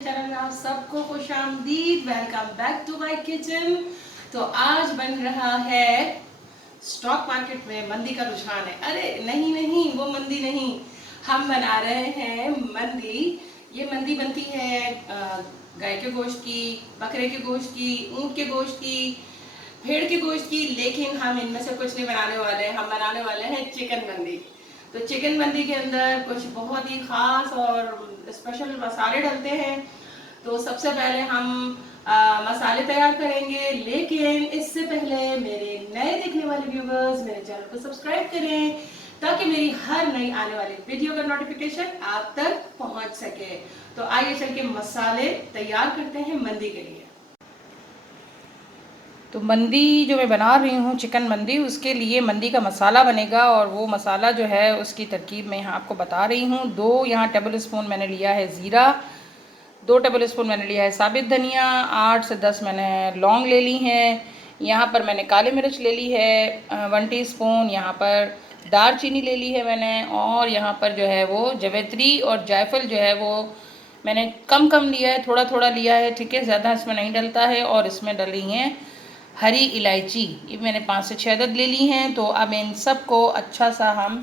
Channel में आप सबको खुशामदीद। Welcome back to my kitchen. तो आज बन रहा है, स्टॉक मार्केट में मंदी का रुझान है। अरे नहीं नहीं, वो मंदी नहीं, हम बना रहे हैं मंदी। ये मंदी बनती है गाय के गोश्त की, बकरे के गोश्त की, ऊँट के गोश्त की, भेड़ के गोश्त की। लेकिन हम इनमें से कुछ नहीं बनाने वाले हैं, हम बनाने वाले हैं चिकन मंदी। तो चिकन मंदी के अंदर कुछ बहुत ही खास और स्पेशल मसाले डलते हैं। तो सबसे पहले हम मसाले तैयार करेंगे, लेकिन इससे पहले मेरे नए देखने वाले व्यूवर्स मेरे चैनल को सब्सक्राइब करें ताकि मेरी हर नई आने वाली वीडियो का नोटिफिकेशन आप तक पहुंच सके। तो आइए चल के मसाले तैयार करते हैं मंदी के लिए। तो मंदी जो मैं बना रही हूँ, चिकन मंदी, उसके लिए मंदी का मसाला बनेगा। और वो मसाला जो है उसकी तरकीब मैं यहाँ आपको बता रही हूँ। 2 यहाँ टेबल स्पून मैंने लिया है ज़ीरा, 2 टेबल स्पून मैंने लिया है साबित धनिया, 8 से 10 मैंने लौंग ले ली हैं। यहाँ पर मैंने काली मिर्च ले ली है 1 टीस्पून। यहाँ पर दालचीनी ले ली है मैंने, और यहाँ पर जो है वो जवैत्री और जायफल जो है वो मैंने कम कम लिया है, थोड़ा थोड़ा लिया है, ठीक है, ज़्यादा इसमें नहीं डलता है। और इसमें डली हैं हरी इलायची, ये मैंने 5 से 6 अदद ले ली हैं। तो अब इन सब को अच्छा सा हम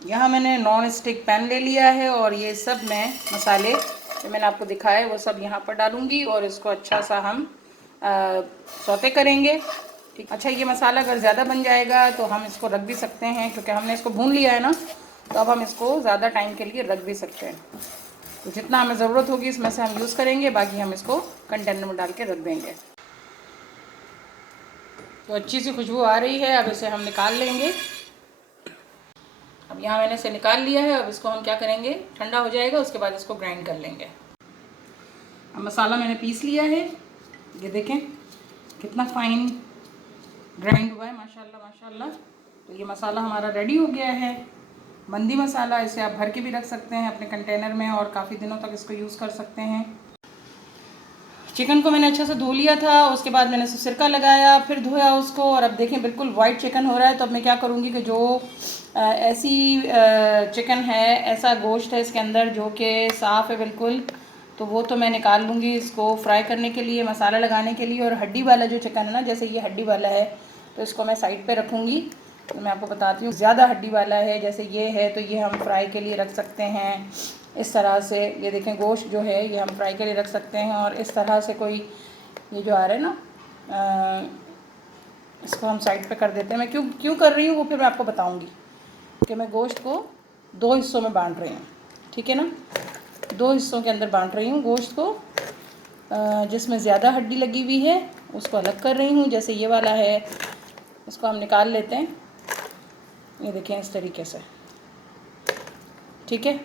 यहाँ मैंने नॉन स्टिक पैन ले लिया है, और ये सब मैं मसाले जो मैंने आपको दिखाए वो सब यहाँ पर डालूँगी, और इसको अच्छा सा हम सौते करेंगे। ठीक, अच्छा, ये मसाला अगर ज़्यादा बन जाएगा तो हम इसको रख भी सकते हैं, क्योंकि हमने इसको भून लिया है ना, तो अब हम इसको ज़्यादा टाइम के लिए रख भी सकते हैं। तो जितना हमें ज़रूरत होगी इसमें से हम यूज़ करेंगे, बाकी हम इसको कंटेनर में डाल के रख देंगे। तो अच्छी सी खुशबू आ रही है, अब इसे हम निकाल लेंगे। अब यहाँ मैंने इसे निकाल लिया है। अब इसको हम क्या करेंगे, ठंडा हो जाएगा, उसके बाद इसको ग्राइंड कर लेंगे। अब मसाला मैंने पीस लिया है, ये देखें कितना फाइन ग्राइंड हुआ है, माशाल्लाह माशाल्लाह। तो ये मसाला हमारा रेडी हो गया है, मंदी मसाला। इसे आप भर के भी रख सकते हैं अपने कंटेनर में, और काफ़ी दिनों तक इसको यूज़ कर सकते हैं। चिकन को मैंने अच्छे से धो लिया था, उसके बाद मैंने सिरका लगाया, फिर धोया उसको, और अब देखें बिल्कुल वाइट चिकन हो रहा है। तो अब मैं क्या करूँगी कि जो ऐसी चिकन है, ऐसा गोश्त है इसके अंदर जो कि साफ़ है बिल्कुल, तो वो तो मैं निकाल लूँगी इसको फ्राई करने के लिए, मसाला लगाने के लिए। और हड्डी वाला जो चिकन है ना, जैसे ये हड्डी वाला है, तो इसको मैं साइड पे रखूँगी। तो मैं आपको बताती हूँ, ज़्यादा हड्डी वाला है जैसे ये है, तो ये हम फ्राई के लिए रख सकते हैं इस तरह से। ये देखें गोश्त जो है ये हम फ्राई के लिए रख सकते हैं। और इस तरह से कोई ये जो आ रहा है ना, इसको हम साइड पे कर देते हैं। मैं क्यों क्यों कर रही हूँ वो फिर मैं आपको बताऊँगी, कि मैं गोश्त को 2 हिस्सों में बांट रही हूँ, ठीक है ना। 2 हिस्सों के अंदर बांट रही हूँ गोश्त को। जिसमें ज़्यादा हड्डी लगी हुई है उसको अलग कर रही हूँ, जैसे ये वाला है, इसको हम निकाल लेते हैं। ये देखें इस तरीके से, ठीक है।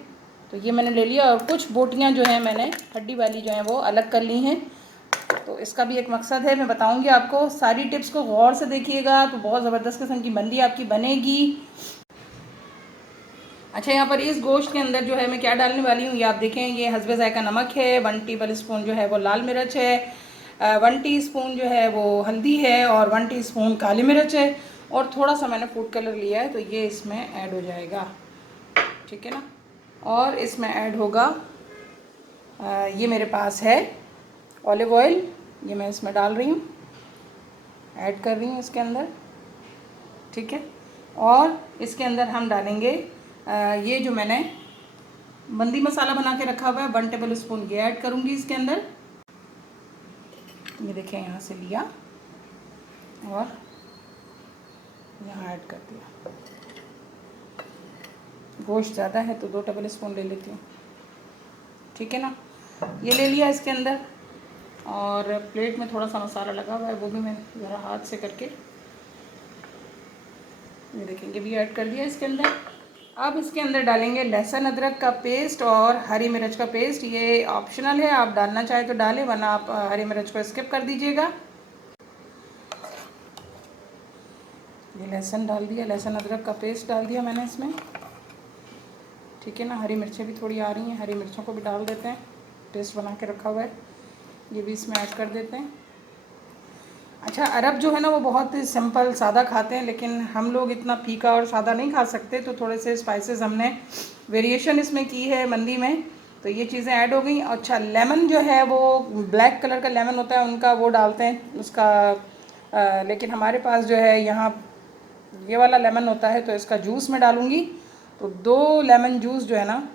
तो ये मैंने ले लिया, और कुछ बोटियाँ जो हैं मैंने हड्डी वाली जो हैं वो अलग कर ली हैं। तो इसका भी एक मकसद है, मैं बताऊंगी आपको। सारी टिप्स को गौर से देखिएगा तो बहुत ज़बरदस्त किस्म की मंदी आपकी बनेगी। अच्छा, यहाँ पर इस गोश्त के अंदर जो है मैं क्या डालने वाली हूँ, ये आप देखें। ये हस्बे ज़ायका नमक है, 1 टेबल स्पून जो है वो लाल मिर्च है, 1 टीस्पून जो है वो हल्दी है, और 1 टीस्पून काली मिर्च है, और थोड़ा सा मैंने फूड कलर लिया है, तो ये इसमें ऐड हो जाएगा, ठीक है ना। और इसमें ऐड होगा ये मेरे पास है ऑलिव ऑयल, ये मैं इसमें डाल रही हूँ, ऐड कर रही हूँ इसके अंदर, ठीक है। और इसके अंदर हम डालेंगे ये जो मैंने मंदी मसाला बना के रखा हुआ है, 1 टेबल स्पून ये ऐड करूँगी इसके अंदर। ये देखें यहाँ से लिया और यहाँ ऐड कर दिया। गोश्त ज़्यादा है तो 2 टेबल स्पून ले लेती हूँ, ठीक है ना। ये ले लिया इसके अंदर, और प्लेट में थोड़ा सा मसाला लगा हुआ है, वो भी मैं ज़रा हाथ से करके, ये देखेंगे, भी ऐड कर दिया इसके अंदर। अब इसके अंदर डालेंगे लहसुन अदरक का पेस्ट और हरी मिर्च का पेस्ट। ये ऑप्शनल है, आप डालना चाहे तो डालें, वरना आप हरी मिर्च को स्किप कर दीजिएगा। ये लहसुन डाल दिया, लहसुन अदरक का पेस्ट डाल दिया मैंने इसमें, ठीक है ना। हरी मिर्चें भी थोड़ी आ रही हैं, हरी मिर्चों को भी डाल देते हैं, पेस्ट बना के रखा हुआ है, ये भी इसमें ऐड कर देते हैं। अच्छा, अरब जो है ना वो बहुत ही सिंपल सादा खाते हैं, लेकिन हम लोग इतना फीका और सादा नहीं खा सकते, तो थोड़े से स्पाइसेस हमने वेरिएशन इसमें की है मंदी में, तो ये चीज़ें ऐड हो गई। अच्छा, लेमन जो है वो ब्लैक कलर का लेमन होता है उनका, वो डालते हैं उसका, लेकिन हमारे पास जो है यहाँ ये वाला लेमन होता है, तो इसका जूस मैं डालूँगी। तो 2 लेमन जूस जो है ना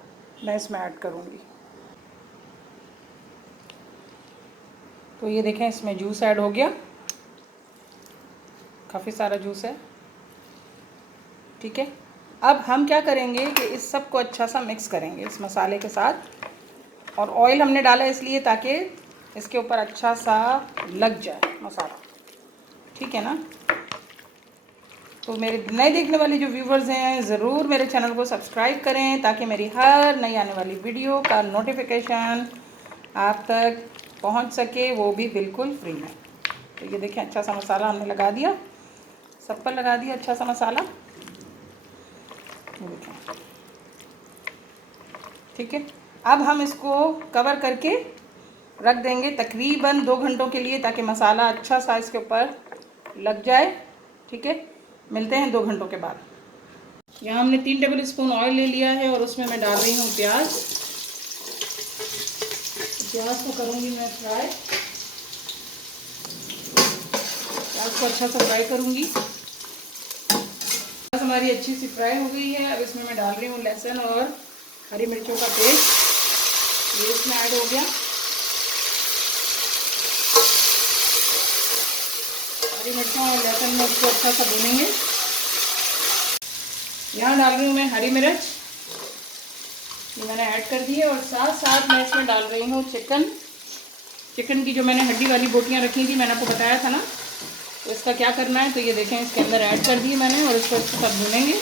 मैं इसमें ऐड करूँगी। तो ये देखें, इसमें जूस ऐड हो गया, काफ़ी सारा जूस है। ठीक है, अब हम क्या करेंगे कि इस सब को अच्छा सा मिक्स करेंगे इस मसाले के साथ। और ऑयल हमने डाला इसलिए ताकि इसके ऊपर अच्छा सा लग जाए मसाला। ठीक है ना। तो मेरे नए देखने वाले जो व्यूवर्स हैं, ज़रूर मेरे चैनल को सब्सक्राइब करें ताकि मेरी हर नई आने वाली वीडियो का नोटिफिकेशन आप तक पहुंच सके, वो भी बिल्कुल फ्री में। तो ये देखें, अच्छा सा मसाला हमने लगा दिया, सब पर लगा दिया अच्छा सा मसाला। ठीक है, अब हम इसको कवर करके रख देंगे तकरीबन 2 घंटों के लिए, ताकि मसाला अच्छा सा इसके ऊपर लग जाए। ठीक है, मिलते हैं 2 घंटों के बाद। यहाँ हमने 3 टेबल स्पून ऑयल ले लिया है और उसमें मैं डाल रही हूँ प्याज। प्याज को करूँगी मैं फ्राई, प्याज को अच्छा सा फ्राई करूँगी। प्याज हमारी अच्छी सी फ्राई हो गई है। अब इसमें मैं डाल रही हूँ लहसुन और हरी मिर्चों का पेस्ट, ये इसमें ऐड हो गया। हरी मिर्चों और लहसुन में उसको अच्छा सा भूनेंगे। यहाँ डाल रही हूँ मैं हरी मिर्च, ये मैंने ऐड कर दी है। और साथ साथ मैं इसमें डाल रही हूँ चिकन की जो मैंने हड्डी वाली बोटियाँ रखी थी, मैंने आपको बताया था ना। तो इसका क्या करना है, तो ये देखें, इसके अंदर ऐड कर दी मैंने और इसको इसके साथ भूनेंगे।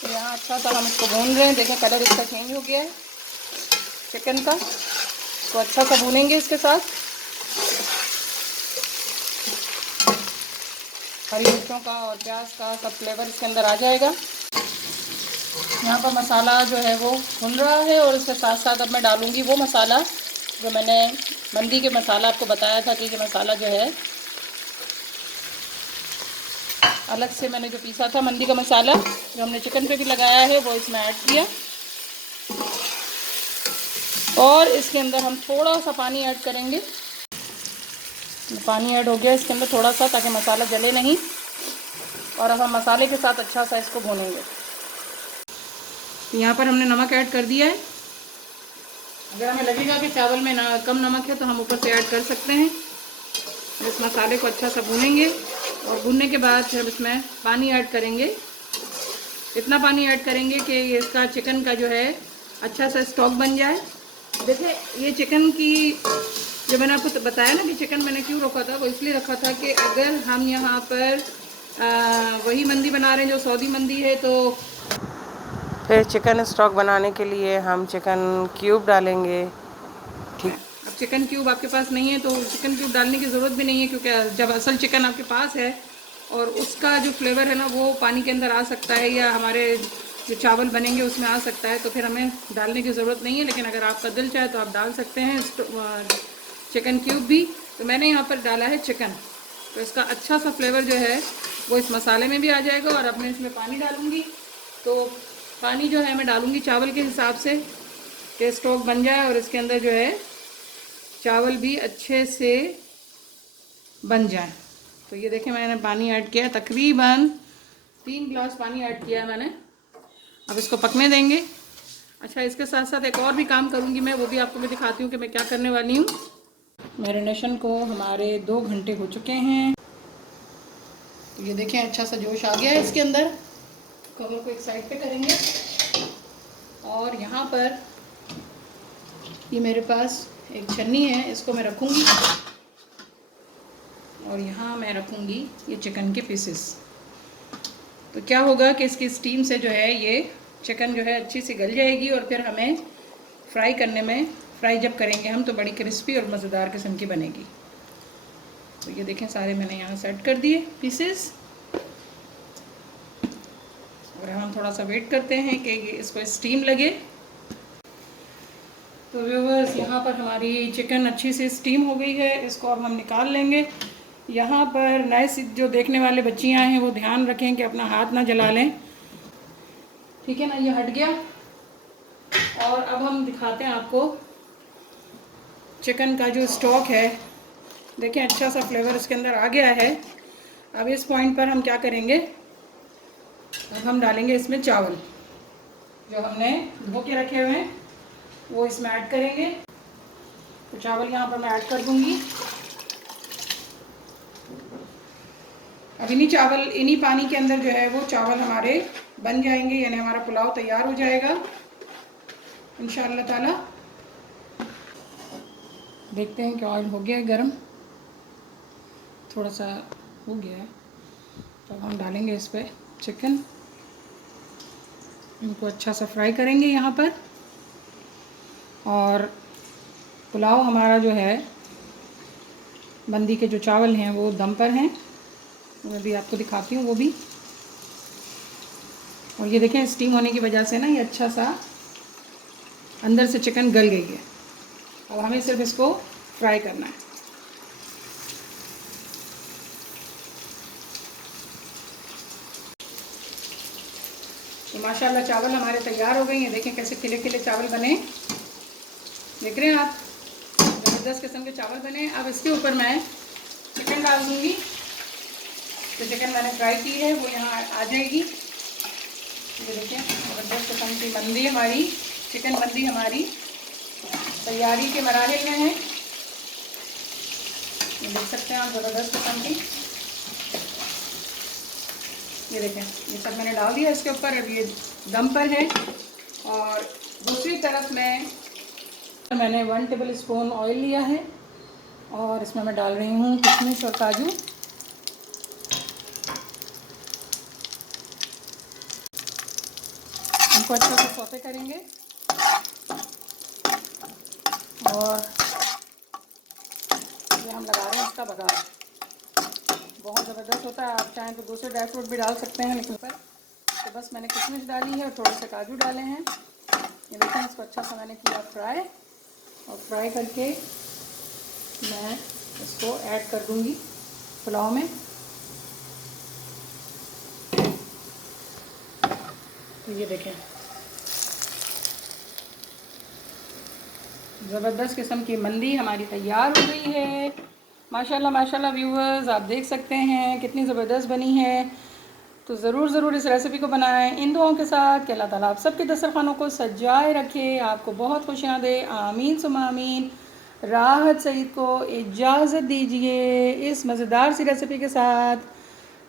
तो यहाँ अच्छा सा हम इसको भून रहे हैं, देखें कलर इसका चेंज हो गया है चिकन का। तो अच्छा सा भूनेंगे इसके साथ। हरी मिर्चों का और प्याज का सब फ्लेवर इसके अंदर आ जाएगा। यहाँ पर मसाला जो है वो भुन रहा है और इसके साथ साथ अब मैं डालूँगी वो मसाला जो मैंने मंदी के मसाला आपको बताया था कि ये मसाला जो है अलग से मैंने जो पीसा था मंदी का मसाला, जो हमने चिकन पे भी लगाया है, वो इसमें ऐड किया। और इसके अंदर हम थोड़ा सा पानी ऐड करेंगे। पानी ऐड हो गया इसके अंदर थोड़ा सा, ताकि मसाला जले नहीं। और अब हम मसाले के साथ अच्छा सा इसको भूनेंगे। यहाँ पर हमने नमक ऐड कर दिया है। अगर हमें लगेगा कि चावल में कम नमक है तो हम ऊपर से ऐड कर सकते हैं। इस मसाले को अच्छा सा भूनेंगे और भूनने के बाद फिर इसमें पानी ऐड करेंगे। इतना पानी ऐड करेंगे कि इसका चिकन का जो है अच्छा सा स्टॉक बन जाए। देखिए, ये चिकन की जो मैंने आपको बताया ना कि चिकन मैंने क्यों रखा था, वो इसलिए रखा था कि अगर हम यहाँ पर वही मंदी बना रहे हैं जो सऊदी मंदी है, तो फिर चिकन स्टॉक बनाने के लिए हम चिकन क्यूब डालेंगे। ठीक, अब चिकन क्यूब आपके पास नहीं है तो चिकन क्यूब डालने की ज़रूरत भी नहीं है, क्योंकि जब असल चिकन आपके पास है और उसका जो फ्लेवर है ना वो पानी के अंदर आ सकता है या हमारे जो चावल बनेंगे उसमें आ सकता है, तो फिर हमें डालने की ज़रूरत नहीं है। लेकिन अगर आपका दिल चाहे तो आप डाल सकते हैं चिकन क्यूब भी। तो मैंने यहाँ पर डाला है चिकन, तो इसका अच्छा सा फ्लेवर जो है वो इस मसाले में भी आ जाएगा। और अब मैं इसमें पानी डालूँगी, तो पानी जो है मैं डालूँगी चावल के हिसाब से कि स्टॉक बन जाए और इसके अंदर जो है चावल भी अच्छे से बन जाए। तो ये देखें, मैंने पानी ऐड किया, तकरीबन 3 गिलास पानी ऐड किया है मैंने। अब इसको पकने देंगे। अच्छा, इसके साथ साथ एक और भी काम करूँगी मैं, वो भी आपको मैं दिखाती हूँ कि मैं क्या करने वाली हूँ। मैरिनेशन को हमारे 2 घंटे हो चुके हैं। तो ये देखें, अच्छा सा जोश आ गया है इसके अंदर। कवर को एक साइड पे करेंगे और यहाँ पर ये मेरे पास एक छन्नी है, इसको मैं रखूँगी और यहाँ मैं रखूँगी ये चिकन के पीसेस। तो क्या होगा कि इसकी स्टीम से जो है ये चिकन जो है अच्छी सी गल जाएगी और फिर हमें फ्राई करने में, फ्राई जब करेंगे हम, तो बड़ी क्रिस्पी और मज़ेदार किस्म की बनेगी। तो ये देखें, सारे मैंने यहाँ सेट कर दिए पीसेस। और हम थोड़ा सा वेट करते हैं कि ये इसको स्टीम लगे। तो व्यूवर्स यहाँ पर हमारी चिकन अच्छी से स्टीम हो गई है, इसको अब हम निकाल लेंगे। यहाँ पर नए जो देखने वाले बच्चियाँ हैं वो ध्यान रखें कि अपना हाथ ना जला लें, ठीक है ना। ये हट गया और अब हम दिखाते हैं आपको चिकन का जो स्टॉक है। देखें अच्छा सा फ्लेवर इसके अंदर आ गया है। अब इस पॉइंट पर हम क्या करेंगे, अब हम डालेंगे इसमें चावल जो हमने धो के रखे हुए हैं, वो इसमें ऐड करेंगे। तो चावल यहाँ पर मैं ऐड कर दूँगी। अब इन्हीं पानी के अंदर जो है वो चावल हमारे बन जाएंगे, यानी हमारा पुलाव तैयार हो जाएगा इंशाअल्लाह ताला। देखते हैं कि ऑयल हो गया है गरम, थोड़ा सा हो गया है। तो हम डालेंगे इस पर चिकन, इनको अच्छा सा फ्राई करेंगे यहाँ पर। और पुलाव हमारा जो है, बंदी के जो चावल हैं वो दम पर हैं, मैं भी आपको दिखाती हूँ वो भी। और ये देखें स्टीम होने की वजह से ना ये अच्छा सा अंदर से चिकन गल गई है। अब हमें सिर्फ इसको फ्राई करना है। तो माशाल्लाह चावल हमारे तैयार हो गए हैं। देखें कैसे खिले खिले चावल बने, देख रहे हैं आप, ज़बरदस्त किस्म के चावल बने। अब इसके ऊपर मैं चिकन डाल दूँगी। तो चिकन मैंने फ्राई की है वो यहाँ आ जाएगी। ये देखें ज़बरदस्त किस्म की मंदी हमारी, चिकन मंदी हमारी तैयारी के मराहिल में है। ये देख सकते हैं आप, ज़बरदस्त किस्म की। ये देखें ये सब मैंने डाल दिया इसके ऊपर। अब ये दम पर है। और दूसरी तरफ मैंने 1 टेबल स्पून ऑयल लिया है और इसमें मैं डाल रही हूँ किशमिश और काजू। इनको अच्छा से सौते करेंगे। और ये हम लगा रहे हैं इसका बघार, बहुत ज़बरदस्त होता है। आप चाहें तो दूसरे ड्राई फ्रूट भी डाल सकते हैं, लेकिन पर तो बस मैंने किशमिश डाली है और थोड़े से काजू डाले हैं। ये देखें इसको अच्छा सा मैंने किया फ्राई, और फ्राई करके मैं इसको ऐड कर दूंगी पुलाव में। तो ये देखें ज़बरदस्त किस्म की मंदी हमारी तैयार हो गई है। माशाल्लाह माशाल्लाह व्यूवर्स, आप देख सकते हैं कितनी ज़बरदस्त बनी है। तो ज़रूर इस रेसिपी को बनाएं इन दुआओं के साथ कि अल्लाह ताला आप सबके दस्तरखानों को सजाए रखे, आपको बहुत खुशियाँ दे। आमीन सुम्मा आमीन। राहत सईद को इजाज़त दीजिए इस मज़ेदार सी रेसिपी के साथ।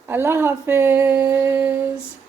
अल्लाह हाफ़िज़।